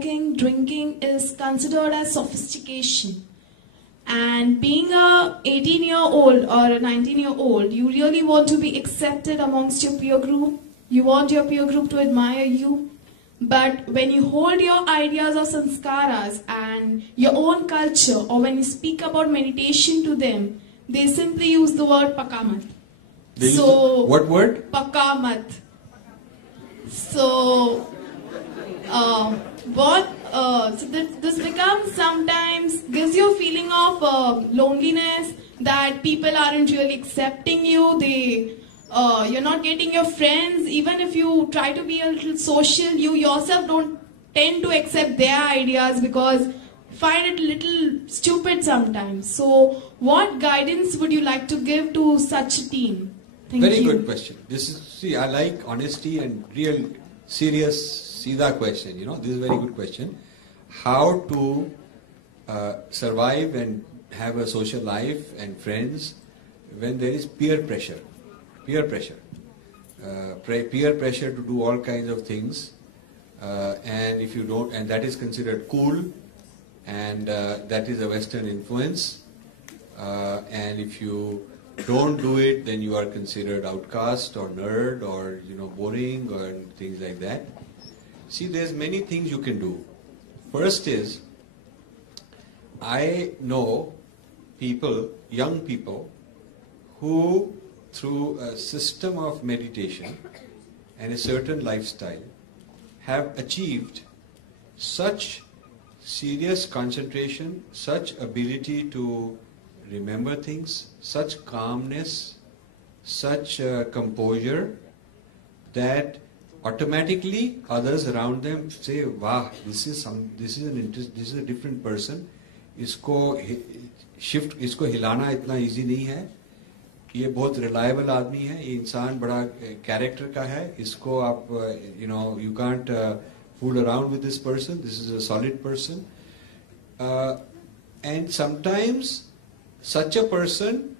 Drinking is considered as sophistication. And being a 18-year-old or a 19-year-old, you really want to be accepted amongst your peer group. You want your peer group to admire you. But when you hold your ideas of sanskaras and your own culture, or when you speak about meditation to them, they simply use the word pakamat. What word? Pakamat. So, this becomes sometimes, gives you a feeling of loneliness, that people aren't really accepting you, you're not getting your friends. Even if you try to be a little social, you yourself don't tend to accept their ideas because find it a little stupid sometimes. So what guidance would you like to give to such a team? Very good question. I like honesty and real serious Sida question. This is a very good question. How to survive and have a social life and friends when there is peer pressure. Peer pressure to do all kinds of things, and if you don't, and that is considered cool, and that is a Western influence, and if you don't do it, then you are considered outcast or nerd or boring or things like that. See, there's many things you can do. First is, I know people, young people, who through a system of meditation and a certain lifestyle have achieved such serious concentration, such ability to remember things, such calmness, such composure, that automatically others around them say, "Wow, this is a different person. इसको हिलाना इतना easy नहीं है. ये बहुत reliable आदमी है, ये इंसान बड़ा कैरेक्टर का है, इसको आप you can't fool around with this person, this is a solid person." And sometimes such a person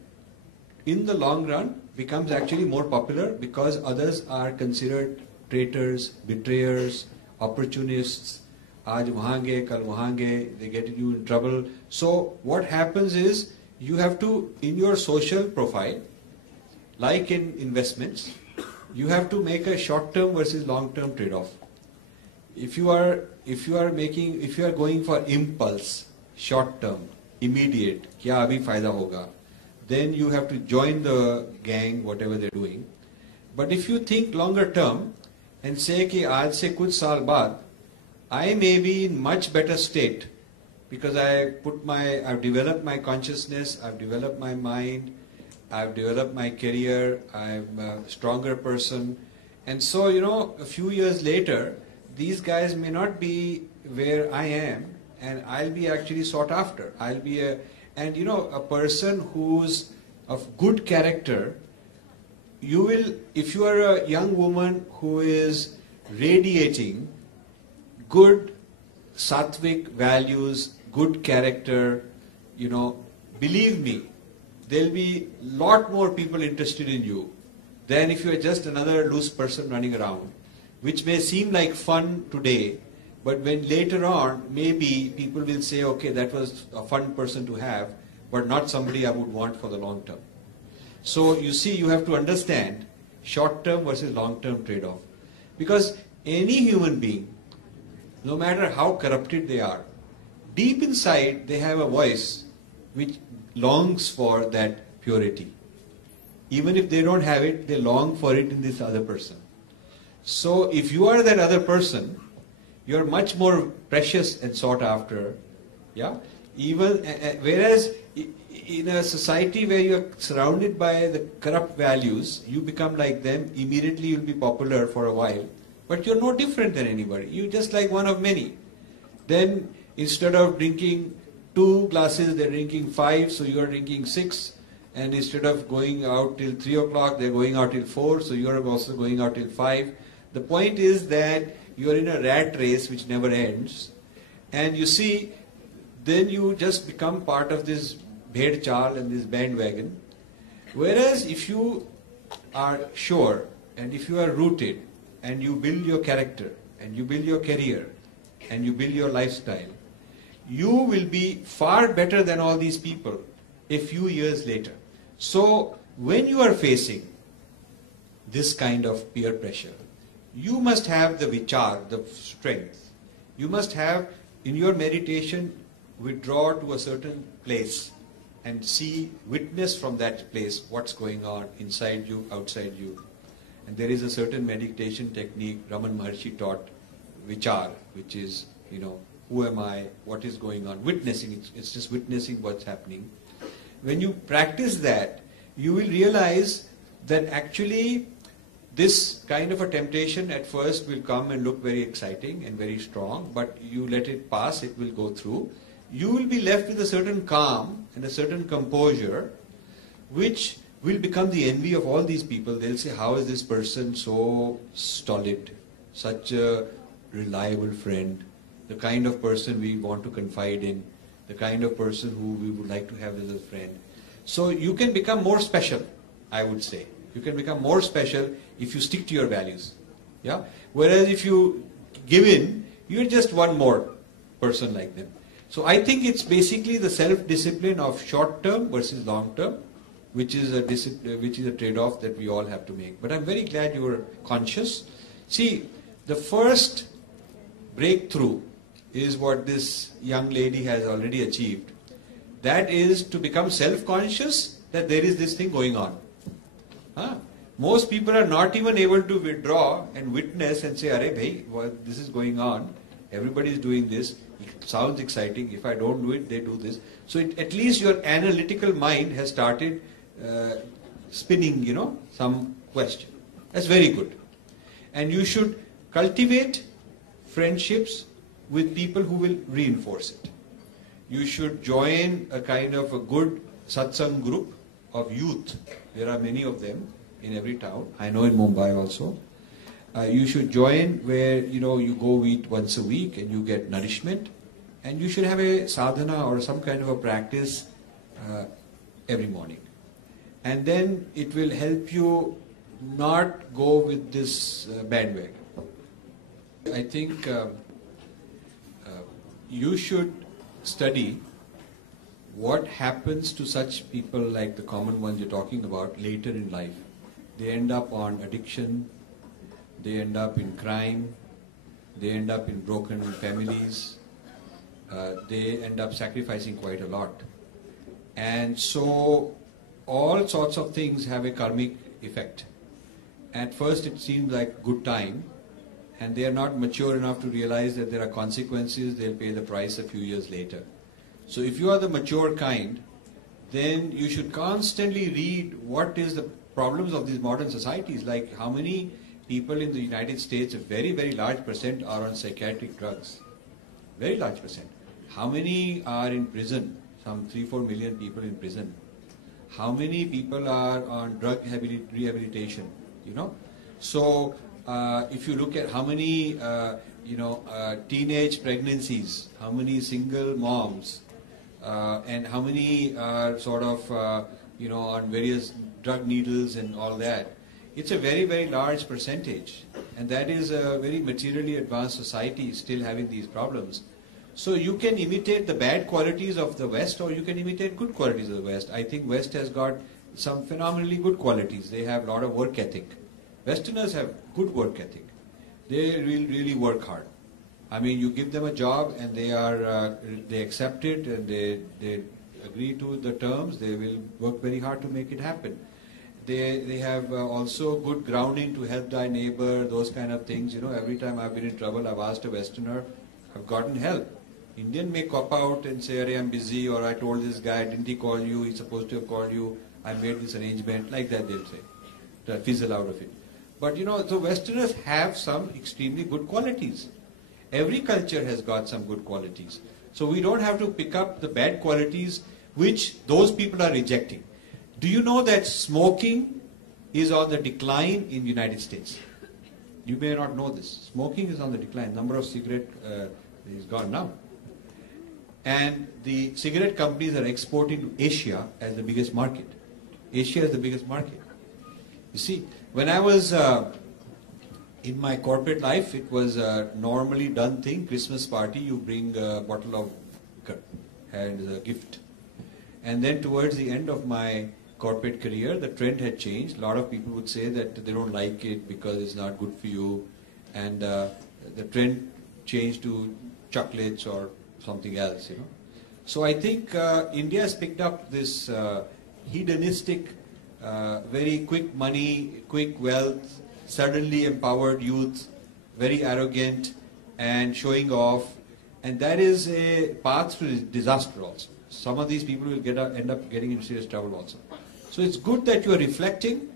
in the long run becomes actually more popular because others are considered traitors, betrayers, opportunists. आज वहाँ गए, कल वहाँ गए, they get you in trouble. So what happens is, you have to, in your social profile, like in investments, you have to make a short-term versus long-term trade-off. If you are going for impulse, short-term, immediate, क्या अभी फायदा होगा, then you have to join the gang, whatever they're doing. But if you think longer-term and say कि आज से कुछ साल बाद, I may be in much better state, because I've developed my consciousness, I've developed my mind, I've developed my career, I'm a stronger person. And so, a few years later, these guys may not be where I am, and I'll be actually sought after. A person who's of good character, if you are a young woman who is radiating good sattvic values, good character, believe me, there'll be lot more people interested in you than if you are just another loose person running around, which may seem like fun today, but when later on, maybe people will say, okay, that was a fun person to have, but not somebody I would want for the long term. So you see, you have to understand short-term versus long-term trade-off. Because any human being, no matter how corrupted they are, deep inside they have a voice which longs for that purity. Even if they don't have it, they long for it in this other person. So if you are that other person, you are much more precious and sought after. Yeah. Whereas in a society where you are surrounded by the corrupt values, you become like them. Immediately you'll be popular for a while, but you're no different than anybody. You're just like one of many. Then instead of drinking 2 glasses, they're drinking 5, so you're drinking 6. And instead of going out till 3 o'clock, they're going out till 4, so you're also going out till 5. The point is that you're in a rat race which never ends. And you see, then you just become part of this bhed chal and this bandwagon. Whereas if you are sure, and if you are rooted, and you build your character, and you build your career, and you build your lifestyle, you will be far better than all these people a few years later. So when you are facing this kind of peer pressure, you must have the vichar, the strength. You must have, in your meditation, withdraw to a certain place and see, witness from that place what's going on inside you, outside you. And there is a certain meditation technique Raman Maharshi taught, vichar, which is, who am I, what is going on, witnessing, it's just witnessing what's happening. When you practice that, you will realize that actually this kind of a temptation at first will come and look very exciting and very strong, but you let it pass, it will go through. You will be left with a certain calm and a certain composure, which will become the envy of all these people. They'll say, how is this person so stolid, such a reliable friend, the kind of person we want to confide in, the kind of person who we would like to have as a friend. So you can become more special, I would say. You can become more special if you stick to your values. Yeah? Whereas if you give in, you're just one more person like them. So I think it's basically the self-discipline of short-term versus long-term, which is a trade-off that we all have to make. But I'm very glad you were conscious. See, the first breakthrough is what this young lady has already achieved. That is to become self-conscious that there is this thing going on. Most people are not even able to withdraw and witness and say, "Arey bhai, this is going on. Everybody is doing this. It sounds exciting. If I don't do it, they do this." So at least your analytical mind has started spinning, some question. That's very good. And you should cultivate friendships with people who will reinforce it. You should join a kind of a good satsang group of youth. There are many of them in every town. I know in Mumbai also. You should join where, you go eat once a week and you get nourishment. And you should have a sadhana or some kind of a practice every morning. And then it will help you not go with this bandwagon. I think you should study what happens to such people like the common ones you're talking about later in life. They end up on addiction, they end up in crime, they end up in broken families, they end up sacrificing quite a lot. And so all sorts of things have a karmic effect. At first it seems like good time, and they are not mature enough to realize that there are consequences, they'll pay the price a few years later. So if you are the mature kind, then you should constantly read what is the problems of these modern societies, like how many people in the United States, a very, very large percent are on psychiatric drugs. Very large percent. How many are in prison? Some 3-4 million people in prison. How many people are on drug rehabilitation? So if you look at how many teenage pregnancies, how many single moms, and how many are sort of on various drug needles and all that, it's a very, very large percentage, and that is a very materially advanced society still having these problems. So you can imitate the bad qualities of the West, or you can imitate good qualities of the West. I think West has got some phenomenally good qualities. They have a lot of work ethic. Westerners have good work ethic. They really work hard. I mean, you give them a job and they accept it and they agree to the terms. They will work very hard to make it happen. They have also good grounding to help thy neighbor, those kind of things. Every time I've been in trouble, I've asked a Westerner, I've gotten help. Indian may cop out and say, "Arey, I'm busy," or "I told this guy, didn't he call you? He's supposed to have called you. I made this arrangement." Like that they'll say. They'll fizzle out of it. But the Westerners have some extremely good qualities. Every culture has got some good qualities. So we don't have to pick up the bad qualities which those people are rejecting. Do you know that smoking is on the decline in the United States? You may not know this. Smoking is on the decline. Number of cigarette is gone now. And the cigarette companies are exporting to Asia as the biggest market. Asia is the biggest market. You see, when I was In my corporate life, it was a normally done thing. Christmas party, you bring a bottle of liquor as a gift. And then towards the end of my corporate career, the trend had changed. A lot of people would say that they don't like it because it's not good for you. And the trend changed to chocolates or something else, So I think India has picked up this hedonistic, very quick money, quick wealth, suddenly empowered youth, very arrogant and showing off. And that is a path to disaster also. Some of these people will end up getting in serious trouble also. So it's good that you are reflecting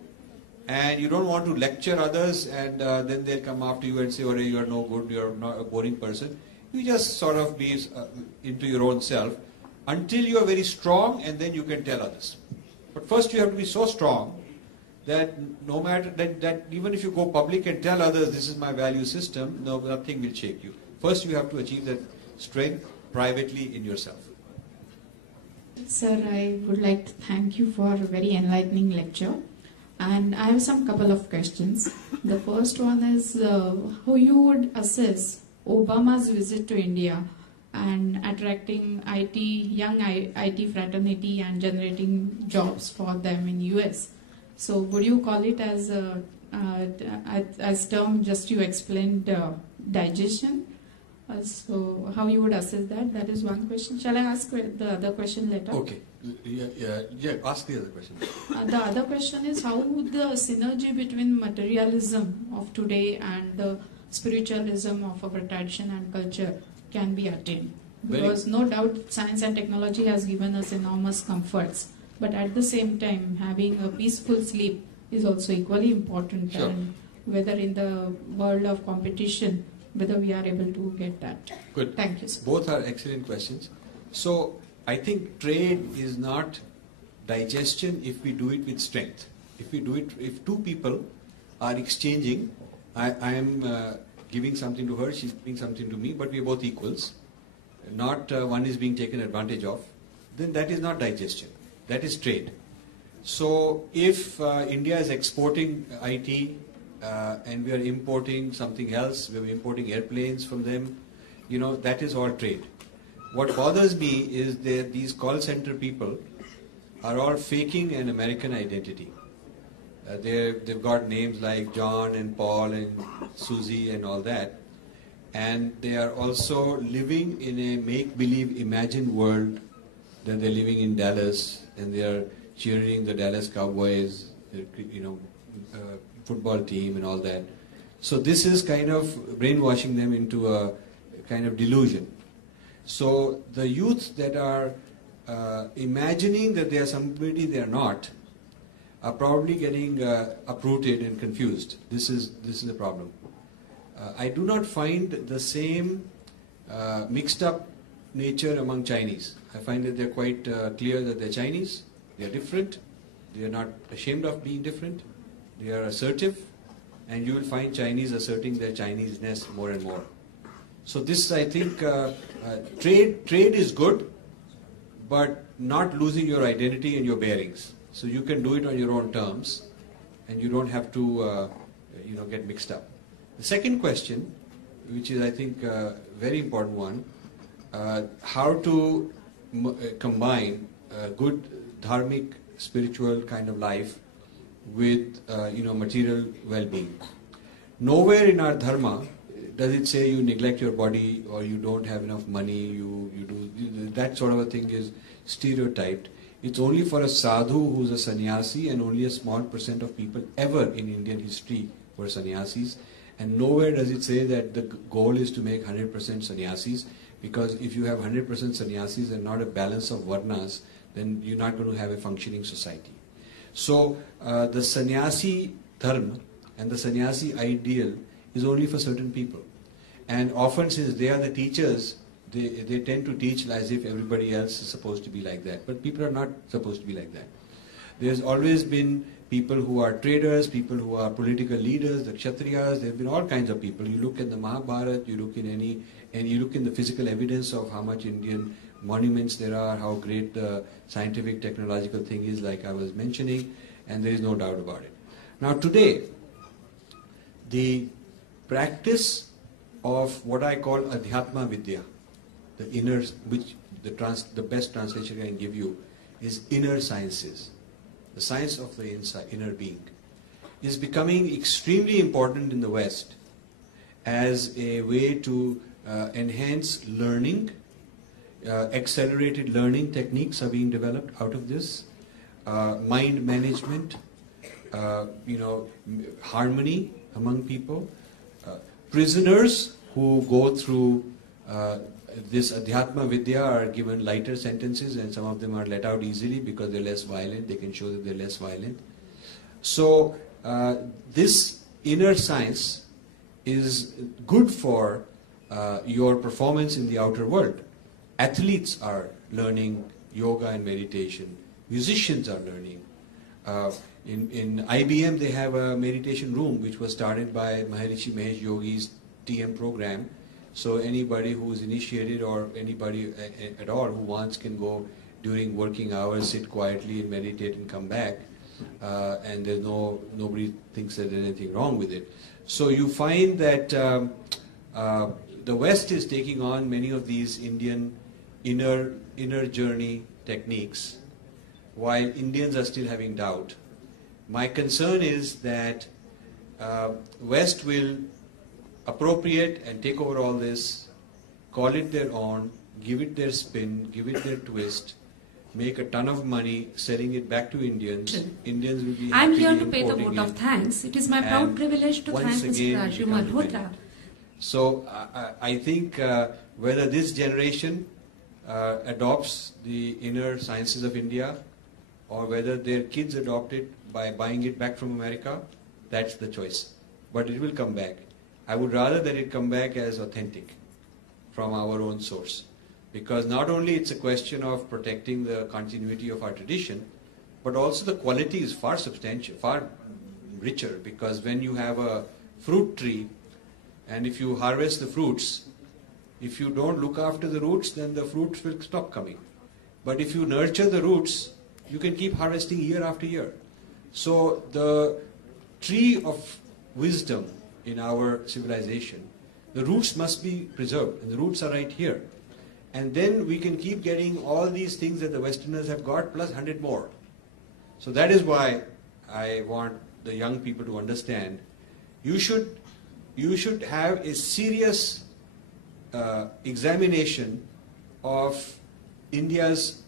and you don't want to lecture others and then they'll come after you and say, oh, you are no good, you are not a boring person. You just sort of be into your own self until you are very strong and then you can tell others. But first you have to be so strong that no matter that even if you go public and tell others this is my value system, nothing will shake you. First you have to achieve that strength privately in yourself. Sir, I would like to thank you for a very enlightening lecture. And I have some couple of questions. The first one is how you would assess Obama's visit to India and attracting young IT fraternity and generating jobs for them in US. So would you call it as term just you explained digestion? So how you would assess that? That is one question. Shall I ask the other question later? Okay. Yeah. Ask the other question. The other question is how the synergy between materialism of today and the spiritualism of our tradition and culture can be attained. Because no doubt science and technology has given us enormous comforts. But at the same time, having a peaceful sleep is also equally important. Sure. And whether in the world of competition, whether we are able to get that. Good. Thank you, sir. Both are excellent questions. So I think trade is not digestion if we do it with strength. If two people are exchanging, I am giving something to her, she's giving something to me, but we are both equals. Not one is being taken advantage of. Then that is not digestion. That is trade. So if India is exporting IT and we are importing something else, we are importing airplanes from them, that is all trade. What bothers me is that these call center people are all faking an American identity. They've got names like John and Paul and Susie and all that. And they are also living in a make-believe imagined world that they're living in Dallas and they are cheering the Dallas Cowboys, football team and all that. So this is kind of brainwashing them into a kind of delusion. So the youth that are imagining that they are somebody they are not are probably getting uprooted and confused. This is the problem. I do not find the same mixed up nature among Chinese. I find that they're quite clear that they're Chinese, they're different, they are not ashamed of being different, they are assertive, and you will find Chinese asserting their Chineseness more and more. So this, I think, trade is good, but not losing your identity and your bearings. So you can do it on your own terms, and you don't have to, get mixed up. The second question, which is I think a very important one, how to combine good dharmic, spiritual kind of life with material well-being. Nowhere in our dharma does it say you neglect your body or you don't have enough money, you do that sort of a thing is stereotyped. It's only for a sadhu who's a sannyasi, and only a small percent of people ever in Indian history were sannyasis. And nowhere does it say that the goal is to make 100% sannyasis, because if you have 100% sannyasis and not a balance of varnas, then you're not going to have a functioning society. So the sannyasi dharma and the sannyasi ideal is only for certain people. And often, since they are the teachers, they tend to teach as if everybody else is supposed to be like that. But people are not supposed to be like that. There's always been people who are traders, people who are political leaders, the Kshatriyas, there have been all kinds of people. You look at the Mahabharata, you look in the physical evidence of how much Indian monuments there are, how great the scientific technological thing is, like I was mentioning, and there is no doubt about it. Now today, the practice of what I call Adhyatma Vidya, the inner, which the best translation I can give you is inner sciences, the science of the inner being, is becoming extremely important in the West as a way to enhance learning. Accelerated learning techniques are being developed out of this. Mind management, harmony among people. Prisoners who go through this Adhyatma Vidya are given lighter sentences, and some of them are let out easily because they're less violent. They can show that they're less violent. So this inner science is good for your performance in the outer world. Athletes are learning yoga and meditation. Musicians are learning. In IBM they have a meditation room which was started by Maharishi Mahesh Yogi's TM program. So anybody who is initiated or anybody at all who wants can go during working hours, sit quietly and meditate and come back. And there's nobody thinks that there's anything wrong with it. So you find that the West is taking on many of these Indian inner journey techniques, while Indians are still having doubt. My concern is that West will appropriate and take over all this, call it their own, give it their spin, give it their twist, make a ton of money selling it back to Indians. Indians will be I'm here to pay the vote of thanks. It is my proud privilege to thank Mr. Rajiv Malhotra. So I think whether this generation adopts the inner sciences of India or whether their kids adopt it by buying it back from America, that's the choice. But it will come back. I would rather that it come back as authentic from our own source. Because not only it's a question of protecting the continuity of our tradition, but also the quality is far substantial, far richer. Because when you have a fruit tree, and if you harvest the fruits, if you don't look after the roots, then the fruits will stop coming. But if you nurture the roots, you can keep harvesting year after year. So the tree of wisdom in our civilization, the roots must be preserved, and the roots are right here. And then we can keep getting all these things that the Westerners have got, plus 100 more. So that is why I want the young people to understand, you should have a serious examination of India's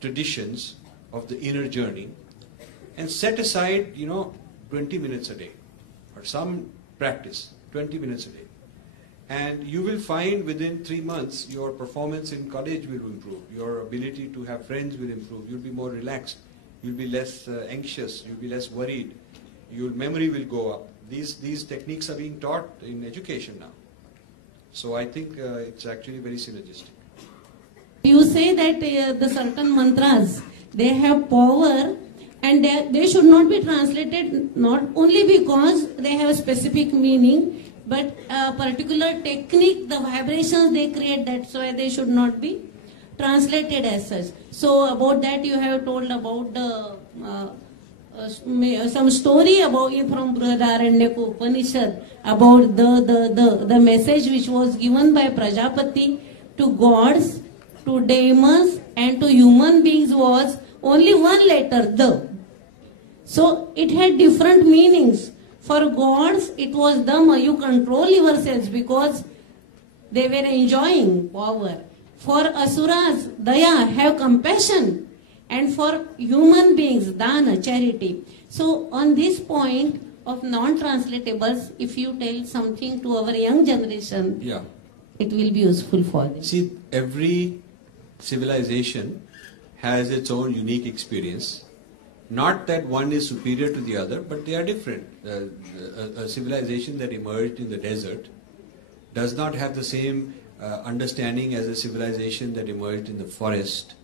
traditions of the inner journey and set aside, 20 minutes a day or some practice, 20 minutes a day. And you will find within 3 months your performance in college will improve, your ability to have friends will improve, you'll be more relaxed, you'll be less anxious, you'll be less worried, your memory will go up. These techniques are being taught in education now. So I think it's actually very synergistic. You say that the certain mantras, they have power and they should not be translated not only because they have a specific meaning, but a particular technique, the vibrations they create, that's why they should not be translated as such. So about that you have told about the some story about from Brihadaranyaka Upanishad about the message which was given by Prajapati to gods, to demons and to human beings was only one letter, the. So it had different meanings. For gods it was Dhamma, you control yourselves because they were enjoying power. For asuras, Daya, have compassion. And for human beings, Dana, charity. So on this point of non-translatables, if you tell something to our young generation, it will be useful for them. See, every civilization has its own unique experience. Not that one is superior to the other, but they are different. A civilization that emerged in the desert does not have the same understanding as a civilization that emerged in the forest.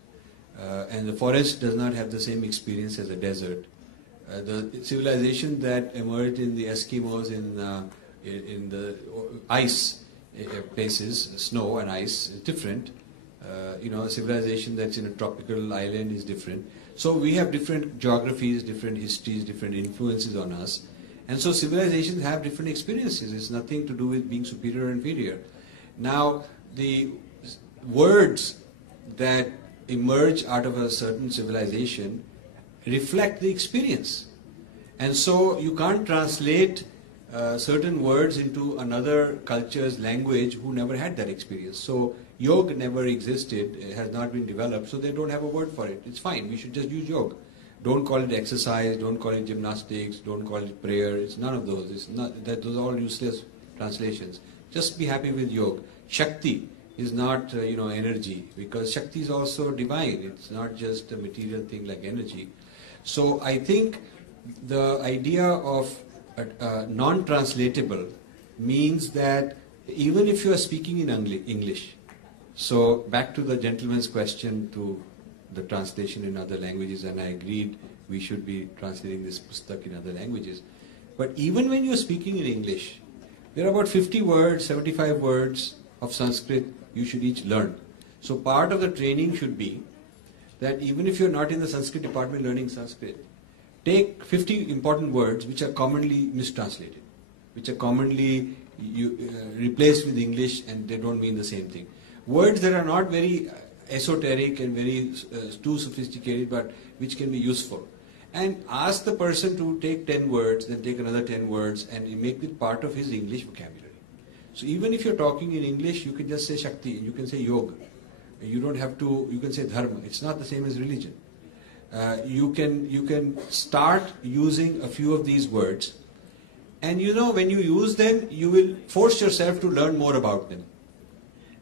And the forest does not have the same experience as the desert. The civilization that emerged in the Eskimos in the ice places, snow and ice, is different. A civilization that's in a tropical island is different. So we have different geographies, different histories, different influences on us. And so civilizations have different experiences. It's nothing to do with being superior or inferior. Now, the words that emerge out of a certain civilization reflect the experience. And so you can't translate certain words into another culture's language who never had that experience. So yoga never existed, it has not been developed, so they don't have a word for it. It's fine, we should just use yoga. Don't call it exercise, don't call it gymnastics, don't call it prayer, it's none of those. It's not, those are all useless translations. Just be happy with yoga. Shakti is not energy, because Shakti is also divine, it's not just a material thing like energy. So I think the idea of non-translatable means that even if you are speaking in English, so back to the gentleman's question to the translation in other languages, and I agreed we should be translating this pustak in other languages. But even when you are speaking in English, there are about 50 words, 75 words of Sanskrit you should each learn. So part of the training should be that even if you are not in the Sanskrit department learning Sanskrit, take 50 important words which are commonly mistranslated, which are commonly replaced with English and they don't mean the same thing. Words that are not very esoteric and very too sophisticated, but which can be useful. And ask the person to take 10 words, then take another 10 words and make it part of his English vocabulary. So even if you're talking in English, you can just say Shakti, you can say Yoga. You don't have to, you can say Dharma. It's not the same as religion. You can start using a few of these words, and when you use them, you will force yourself to learn more about them.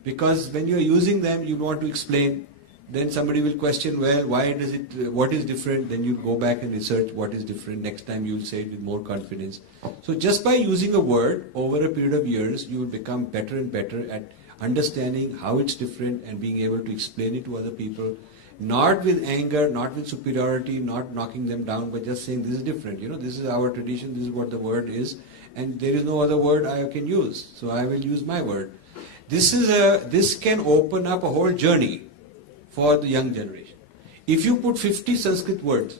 Because when you are using them, you want to explain, then somebody will question, well, what is different? Then you go back and research what is different. Next time you will say it with more confidence. So just by using a word over a period of years, you will become better and better at understanding how it's different and being able to explain it to other people. Not with anger, not with superiority, not knocking them down, but just saying this is different. This is our tradition, this is what the word is, and there is no other word I can use, so I will use my word. This can open up a whole journey for the young generation. If you put 50 Sanskrit words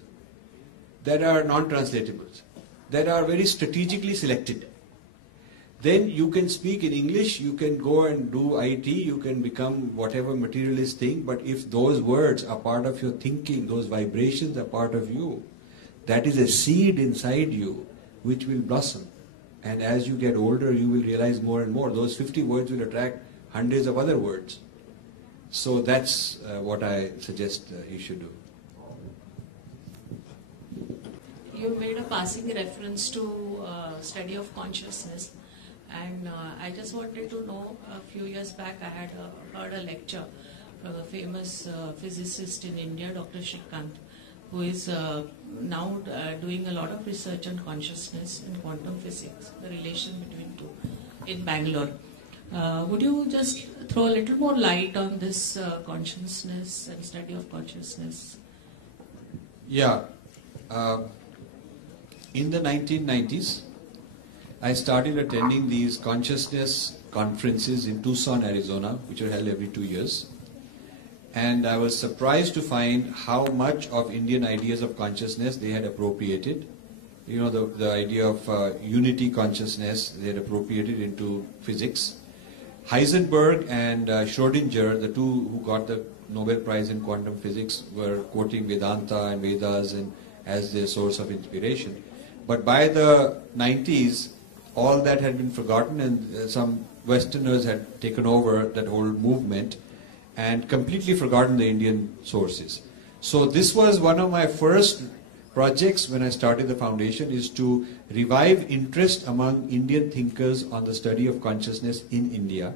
that are non-translatables, that are very strategically selected, then you can speak in English, you can go and do IT, you can become whatever materialist thing, but if those words are part of your thinking, those vibrations are part of you, that is a seed inside you which will blossom. And as you get older, you will realize more and more. Those 50 words will attract hundreds of other words. So that's what I suggest you should do. You made a passing reference to study of consciousness. And I just wanted to know, a few years back I had heard a lecture from a famous physicist in India, Dr. Shrikant, who is now doing a lot of research on consciousness and quantum physics, the relation between two, in Bangalore. Would you just throw a little more light on this consciousness and study of consciousness? Yeah. In the 1990s, I started attending these consciousness conferences in Tucson, Arizona, which are held every 2 years. And I was surprised to find how much of Indian ideas of consciousness they had appropriated. The idea of unity consciousness, they had appropriated into physics. Heisenberg and Schrödinger, the two who got the Nobel Prize in quantum physics, were quoting Vedanta and Vedas as their source of inspiration. But by the 90s, all that had been forgotten, and some Westerners had taken over that whole movement and completely forgotten the Indian sources. So this was one of my first projects when I started the foundation, is to revive interest among Indian thinkers on the study of consciousness in India.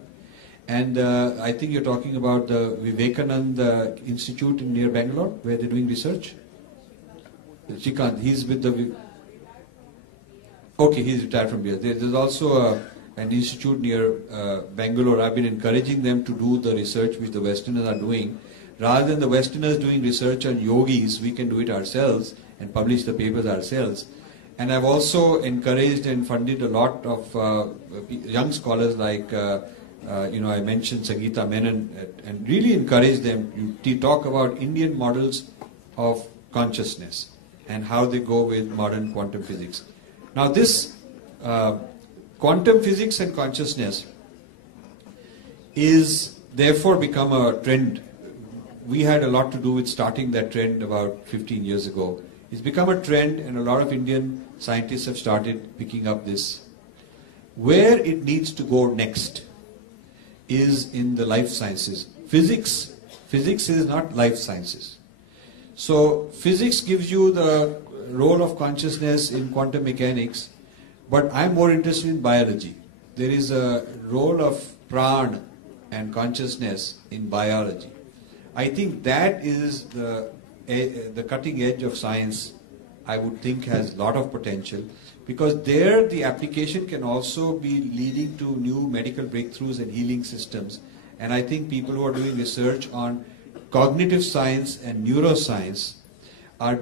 And I think you're talking about the Vivekananda Institute near Bangalore, where they're doing research. Shrikant, he's with the... Okay, he's retired from here. There's also an institute near Bangalore. I've been encouraging them to do the research which the Westerners are doing. Rather than the Westerners doing research on yogis, we can do it ourselves and publish the papers ourselves. And I've also encouraged and funded a lot of young scholars like, I mentioned Sangeeta Menon, and really encouraged them to talk about Indian models of consciousness and how they go with modern quantum physics. Now this quantum physics and consciousness is therefore become a trend. We had a lot to do with starting that trend about 15 years ago. It's become a trend, and a lot of Indian scientists have started picking up this. Where it needs to go next is in the life sciences. Physics is not life sciences. So physics gives you the role of consciousness in quantum mechanics, but I'm more interested in biology. There is a role of prana and consciousness in biology. I think that is the cutting edge of science. I would think has a lot of potential, because there the application can also be leading to new medical breakthroughs and healing systems. And I think people who are doing research on cognitive science and neuroscience are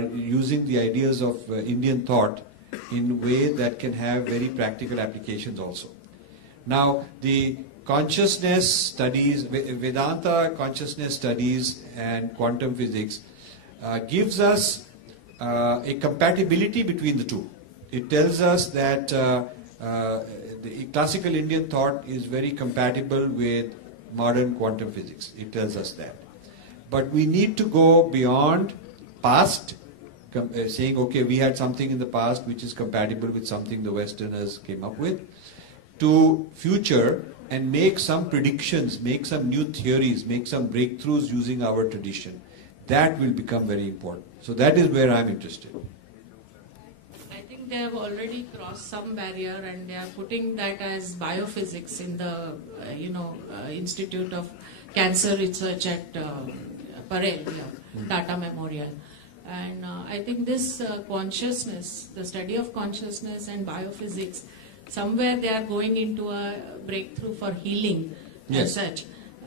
using the ideas of Indian thought in a way that can have very practical applications also. Now, the consciousness studies, Vedanta consciousness studies and quantum physics gives us a compatibility between the two. It tells us that the classical Indian thought is very compatible with modern quantum physics. It tells us that. But we need to go beyond past, saying, okay, we had something in the past which is compatible with something the Westerners came up with, to future, and make some predictions, make some new theories, make some breakthroughs using our tradition. That will become very important. So that is where I'm interested. I think they have already crossed some barrier, and they are putting that as biophysics in the Institute of Cancer Research at Parel, Tata Memorial. And I think this consciousness, the study of consciousness and biophysics, somewhere they are going into a breakthrough for healing as such.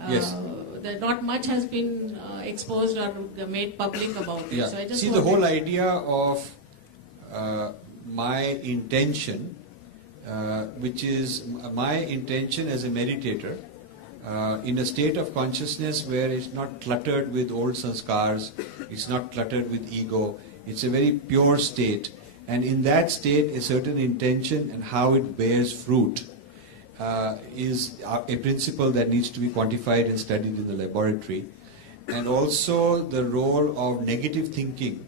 Yes. That not much has been exposed or made public about it. Yeah. So I just see, the whole idea of my intention, which is my intention as a meditator, in a state of consciousness where it's not cluttered with old sanskars, it's not cluttered with ego, it's a very pure state. And in that state, a certain intention and how it bears fruit is a principle that needs to be quantified and studied in the laboratory. And also the role of negative thinking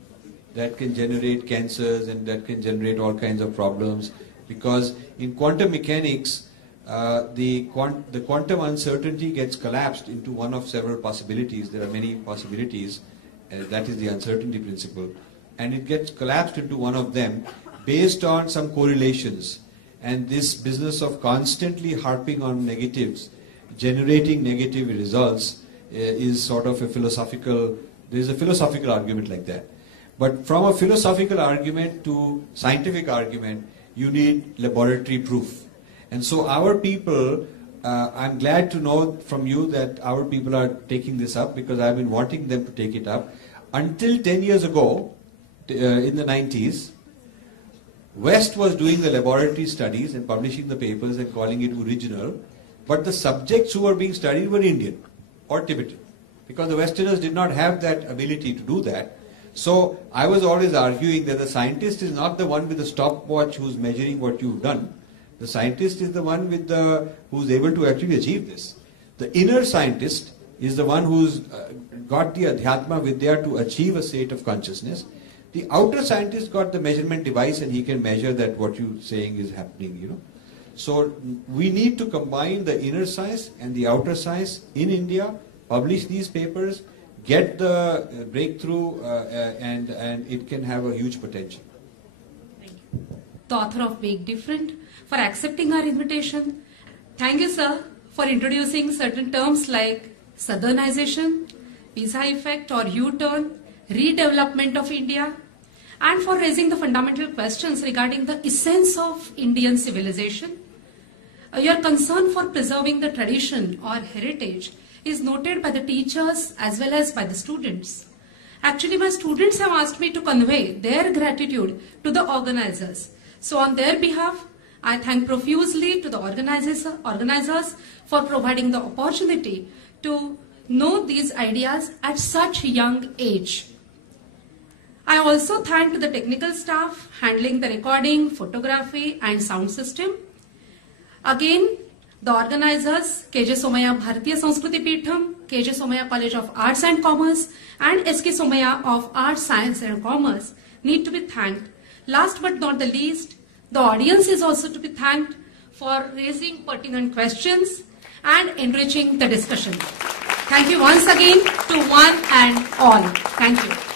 that can generate cancers and that can generate all kinds of problems. Because in quantum mechanics, the quantum uncertainty gets collapsed into one of several possibilities. There are many possibilities. That is the uncertainty principle. And it gets collapsed into one of them based on some correlations. And this business of constantly harping on negatives, generating negative results, is sort of a philosophical, there is a philosophical argument like that. But from a philosophical argument to scientific argument, you need laboratory proof. And so our people, I'm glad to know from you that our people are taking this up, because I've been wanting them to take it up. Until 10 years ago, in the 90s, West was doing the laboratory studies and publishing the papers and calling it original, but the subjects who were being studied were Indian or Tibetan, because the Westerners did not have that ability to do that. So I was always arguing that the scientist is not the one with the stopwatch who's measuring what you've done. The scientist is the one with who's able to actually achieve this. The inner scientist is the one who's got the Adhyatma Vidya to achieve a state of consciousness. The outer scientist got the measurement device, and he can measure that what you're saying is happening, So we need to combine the inner science and the outer science in India, publish these papers, get the breakthrough, and it can have a huge potential. Thank you. The author of Make Different, for accepting our invitation. Thank you, sir, for introducing certain terms like Southernization, Pisa effect or U-turn, redevelopment of India, and for raising the fundamental questions regarding the essence of Indian civilization. Your concern for preserving the tradition or heritage is noted by the teachers as well as by the students. Actually, my students have asked me to convey their gratitude to the organizers. So on their behalf, I thank profusely to the organizers for providing the opportunity to know these ideas at such young age. I also thank the technical staff handling the recording, photography and sound system. Again, the organizers, KJ Somaya Bharatiya Sanskriti Peetham, KJ Somaya College of Arts and Commerce and SK Somaya of Arts, Science and Commerce need to be thanked. Last but not the least, the audience is also to be thanked for raising pertinent questions and enriching the discussion. Thank you once again to one and all. Thank you.